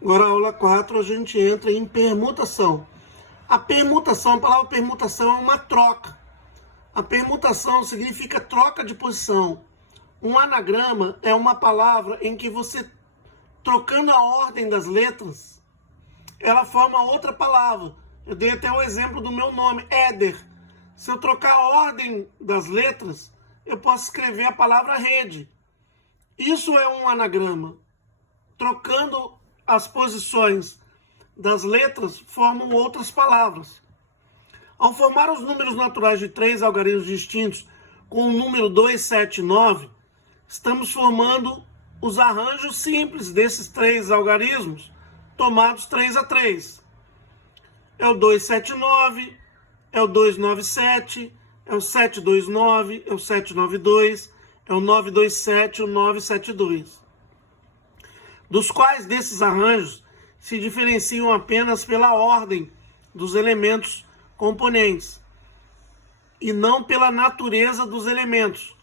Agora, aula 4, a gente entra em permutação. A palavra permutação é uma troca. A permutação significa troca de posição. Um anagrama é uma palavra em que você, trocando a ordem das letras, ela forma outra palavra. Eu dei até o exemplo do meu nome, Éder. Se eu trocar a ordem das letras, eu posso escrever a palavra rede. Isso é um anagrama. Trocando as posições das letras, formam outras palavras. Ao formar os números naturais de 3 algarismos distintos com o número 279, estamos formando os arranjos simples desses 3 algarismos, tomados 3 a 3. É o 279, é o 297, é o 729, é o 792, é o 927 e o 972. Dos quais desses arranjos se diferenciam apenas pela ordem dos elementos componentes e não pela natureza dos elementos.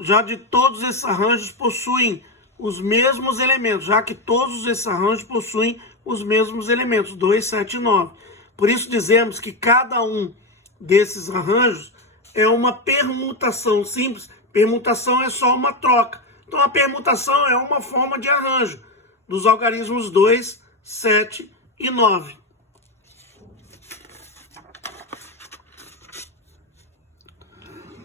Já de todos esses arranjos possuem os mesmos elementos, já que todos esses arranjos possuem os mesmos elementos, 2, 7 e 9. Por isso dizemos que cada um desses arranjos é uma permutação simples. Permutação é só uma troca. Então a permutação é uma forma de arranjo dos algarismos 2, 7 e 9.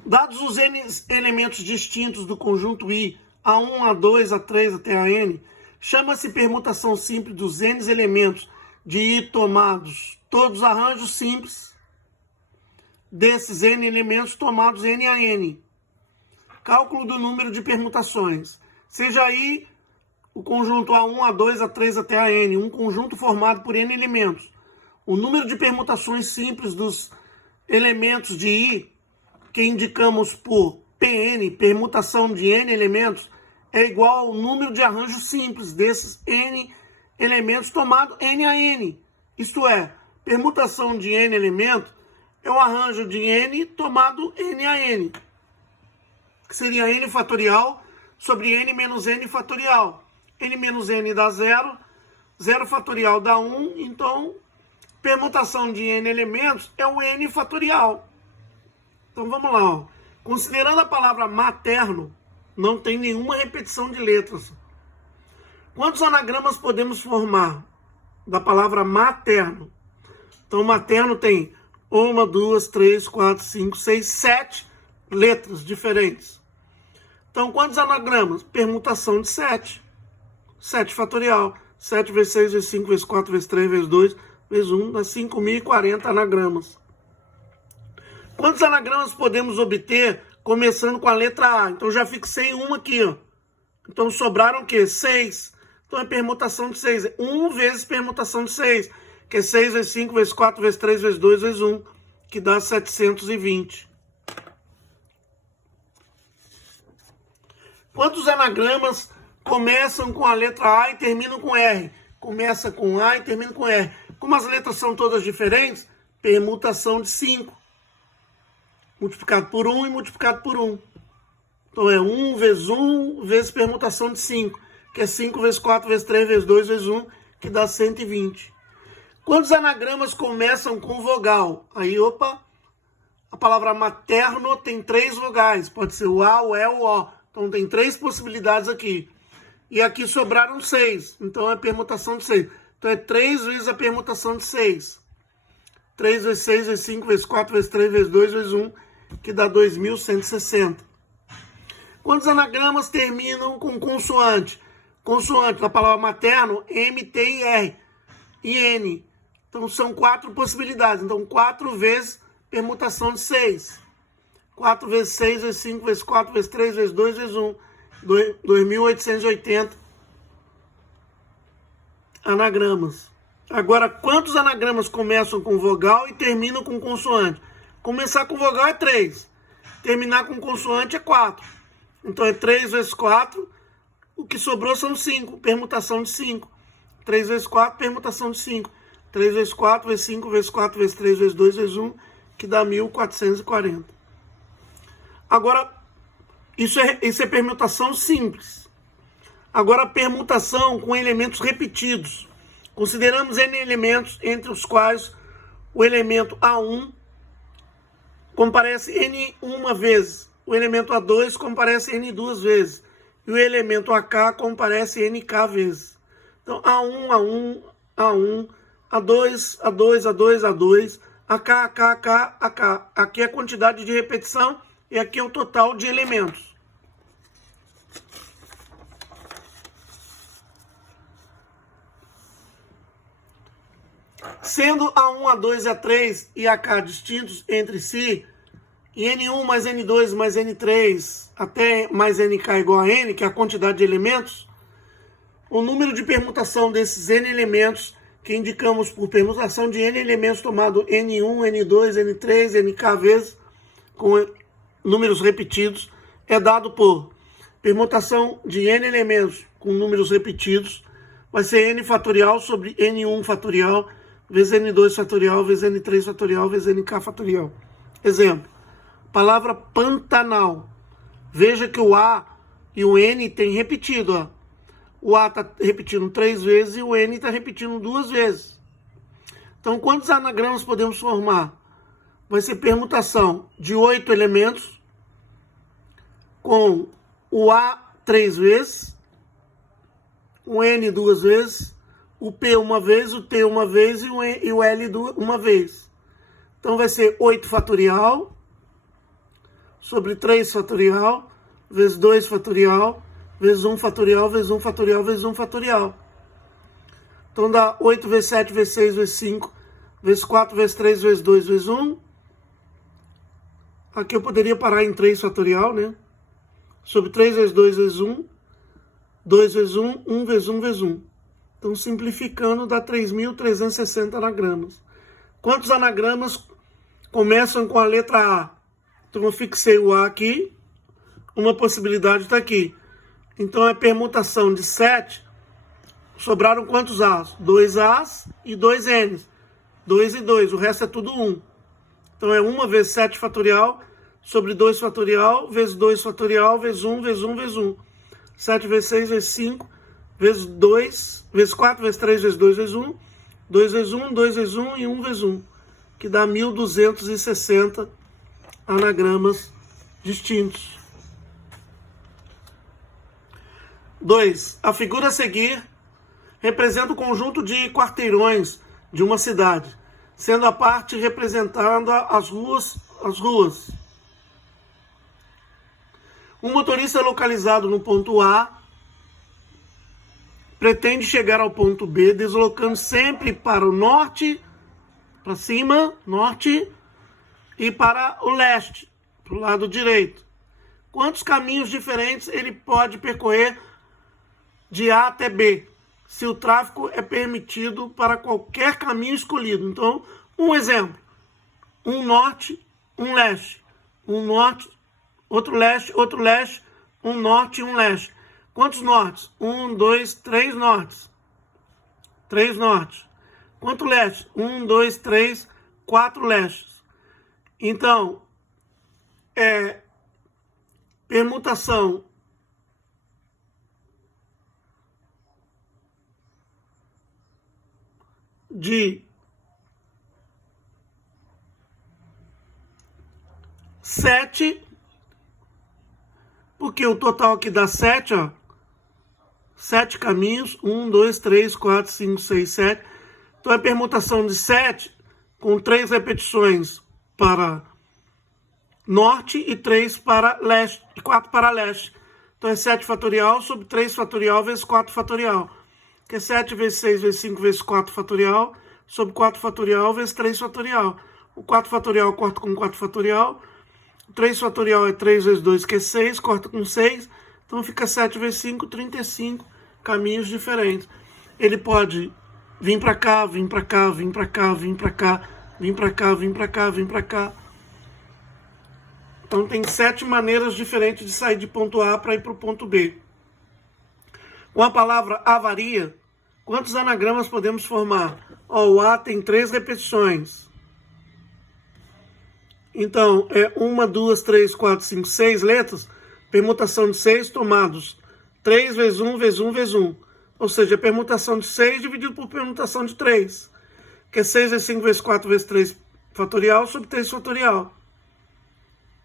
Dados os n elementos distintos do conjunto I, A1, A2, A3 até a n, chama-se permutação simples dos n elementos de I tomados todos os arranjos simples desses n elementos tomados n a n. Cálculo do número de permutações. Seja I o conjunto A1, A2, A3 até a n, um conjunto formado por n elementos. O número de permutações simples dos elementos de I, que indicamos por Pn, permutação de n elementos, é igual ao número de arranjos simples desses n elementos tomado n a n. Isto é, permutação de n elementos é o arranjo de n tomado n a n, que seria n fatorial sobre n menos n fatorial. N menos n dá 0, 0 fatorial dá 1, então permutação de n elementos é o n fatorial. Então vamos lá, ó. Considerando a palavra materno, não tem nenhuma repetição de letras. Quantos anagramas podemos formar da palavra materno? Então materno tem 1, 2, 3, 4, 5, 6, 7 letras diferentes. Então quantos anagramas? Permutação de 7. 7 fatorial. 7 vezes 6 vezes 5 vezes 4 vezes 3 vezes 2 vezes 1 dá 5.040 anagramas. Quantos anagramas podemos obter começando com a letra A? Então já fixei uma aqui, ó. Então sobraram o quê? 6. Então é permutação de 6. 1 vezes permutação de 6, que é 6 vezes 5 vezes 4 vezes 3 vezes 2 vezes 1, que dá 720. Quantos anagramas começam com a letra A e terminam com R? Começa com A e termina com R. Como as letras são todas diferentes, permutação de 5. Multiplicado por 1 e multiplicado por 1. Então é 1 vezes permutação de 5, que é 5 vezes 4 vezes 3 vezes 2 vezes 1, que dá 120. Quantos anagramas começam com vogal? Aí, opa, a palavra materno tem 3 vogais. Pode ser o A, o E, o O. Então tem 3 possibilidades aqui. E aqui sobraram 6. Então é permutação de 6. Então é 3 vezes a permutação de 6. 3 vezes 6 vezes 5 vezes 4 vezes 3 vezes 2 vezes 1, que dá 2.160. Quantos anagramas terminam com consoante? Consoante, na palavra materno, M, T e R. E N. Então são 4 possibilidades. Então 4 vezes permutação de 6. 4 vezes 6 vezes 5 vezes 4 vezes 3 vezes 2 vezes 1. 2.880 anagramas. Agora, quantos anagramas começam com vogal e terminam com consoante? Começar com vogal é 3. Terminar com consoante é 4. Então é 3 vezes 4. O que sobrou são 5. Permutação de 5. 3 vezes 4, permutação de 5. 3 vezes 4 vezes 5 vezes 4 vezes 3 vezes 2 vezes 1, que dá 1.440. Agora, isso é permutação simples. Agora, a permutação com elementos repetidos. Consideramos N elementos, entre os quais o elemento A1 comparece N uma vez, o elemento A2 comparece N duas vezes, e o elemento AK comparece NK vezes. Então, A1, A1, A1, A2, A2, A2, A2, AK, AK, AK, AK. Aqui é a quantidade de repetição e aqui é o total de elementos. Sendo A1, A2, A3 e AK distintos entre si, e N1 mais N2 mais N3 até mais NK igual a N, que é a quantidade de elementos, o número de permutação desses N elementos, que indicamos por permutação de N elementos tomado N1, N2, N3, NK vezes, com números repetidos, é dado por permutação de N elementos com números repetidos, vai ser N fatorial sobre N1 fatorial, vezes N2 fatorial, vezes N3 fatorial, vezes NK fatorial. Exemplo, palavra Pantanal. Veja que o A e o N tem repetido, ó. O A está repetindo 3 vezes e o N está repetindo 2 vezes. Então, quantos anagramas podemos formar? Vai ser permutação de 8 elementos com o A 3 vezes, o N 2 vezes, o P uma vez, o T uma vez e o L uma vez. Então, vai ser 8 fatorial sobre 3 fatorial, vezes 2 fatorial, vezes 1 fatorial, vezes 1 fatorial, vezes 1 fatorial. Então dá 8 vezes 7, vezes 6, vezes 5, vezes 4, vezes 3, vezes 2, vezes 1. Aqui eu poderia parar em 3 fatorial, né? Sobre 3 vezes 2 vezes 1, 2 vezes 1, 1 vezes 1 vezes 1. Então, simplificando, dá 3.360 anagramas. Quantos anagramas começam com a letra A? Então, eu fixei o A aqui. Uma possibilidade está aqui. Então, é permutação de 7. Sobraram quantos As? 2 As e 2 Ns. 2 e 2. O resto é tudo 1. Então, é 1 vezes 7 fatorial sobre 2 fatorial, vezes 2 fatorial, vezes 1, vezes 1, vezes 1. 7 vezes 6, vezes 5, vezes 2, vezes 4, vezes 3, vezes 2, vezes 1. 2 vezes 1, 2 vezes 1 e 1 vezes 1. Que dá 1.260 anagramas distintos. 2. A figura a seguir representa o conjunto de quarteirões de uma cidade, sendo a parte representando as ruas. Um motorista localizado no ponto A pretende chegar ao ponto B, deslocando sempre para o norte, para cima, norte, e para o leste, para o lado direito. Quantos caminhos diferentes ele pode percorrer de A até B, se o tráfego é permitido para qualquer caminho escolhido? Então, um exemplo: um norte, um leste, um norte, outro leste, um norte e um leste. Quantos nortes? 1, 2, 3 nortes. 3 nortes. Quanto leste? 1, 2, 3, 4 lestes. Então, permutação de 7, porque o total aqui dá 7, ó. 7 caminhos, 1, 2, 3, 4, 5, 6, 7. Então, é permutação de 7 com 3 repetições para norte e 3 para leste, e 4 para leste. Então, é 7 fatorial sobre 3 fatorial vezes 4 fatorial. Que é 7 vezes 6 vezes 5 vezes 4 fatorial sobre 4 fatorial vezes 3 fatorial. O 4 fatorial corta com 4 fatorial. O 3 fatorial é 3 vezes 2, que é 6, corta com 6. Então, fica 7 vezes 5, 35 caminhos diferentes. Ele pode vir para cá, vir para cá, vir para cá, vir para cá, vir para cá, vir para cá, vir para cá. Então, tem 7 maneiras diferentes de sair de ponto A para ir para o ponto B. Com a palavra avaria, quantos anagramas podemos formar? Ó, o A tem 3 repetições. Então, é 1, 2, 3, 4, 5, 6 letras. Permutação de 6 tomados 3 vezes 1, vezes 1, vezes 1. Ou seja, a permutação de 6 dividido por permutação de 3. Que é 6 vezes 5 vezes 4 vezes 3 fatorial sobre 3 fatorial.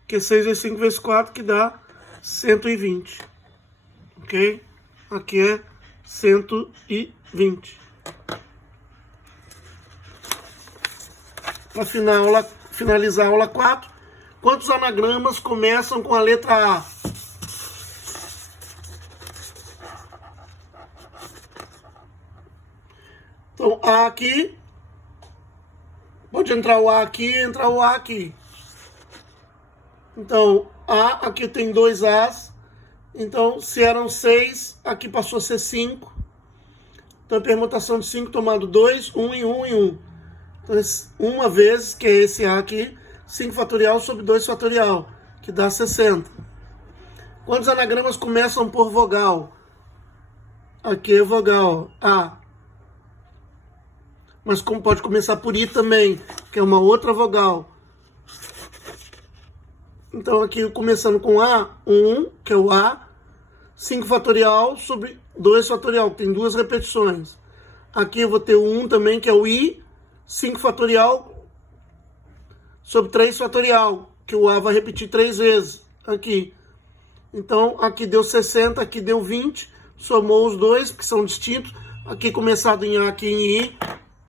Que é 6 vezes 5 vezes 4, que dá 120. Ok? Aqui é 120. Para finalizar a aula 4, quantos anagramas começam com a letra A? Então, A aqui, pode entrar o A aqui, entrar o A aqui. Então, A aqui tem 2 As. Então, se eram 6, aqui passou a ser 5. Então, a permutação de 5 tomado 2, 1 e 1 e 1. Então, uma vez, que é esse A aqui, 5 fatorial sobre 2 fatorial, que dá 60. Quantos anagramas começam por vogal? Aqui é vogal, A. Mas como pode começar por I também, que é uma outra vogal. Então, aqui começando com A, 1, que é o A, 5 fatorial sobre 2 fatorial, que tem 2 repetições. Aqui eu vou ter o 1 também, que é o I, 5 fatorial sobre 3 fatorial, que o A vai repetir 3 vezes aqui. Então, aqui deu 60, aqui deu 20, somou os dois, porque são distintos. Aqui começado em A, aqui em I,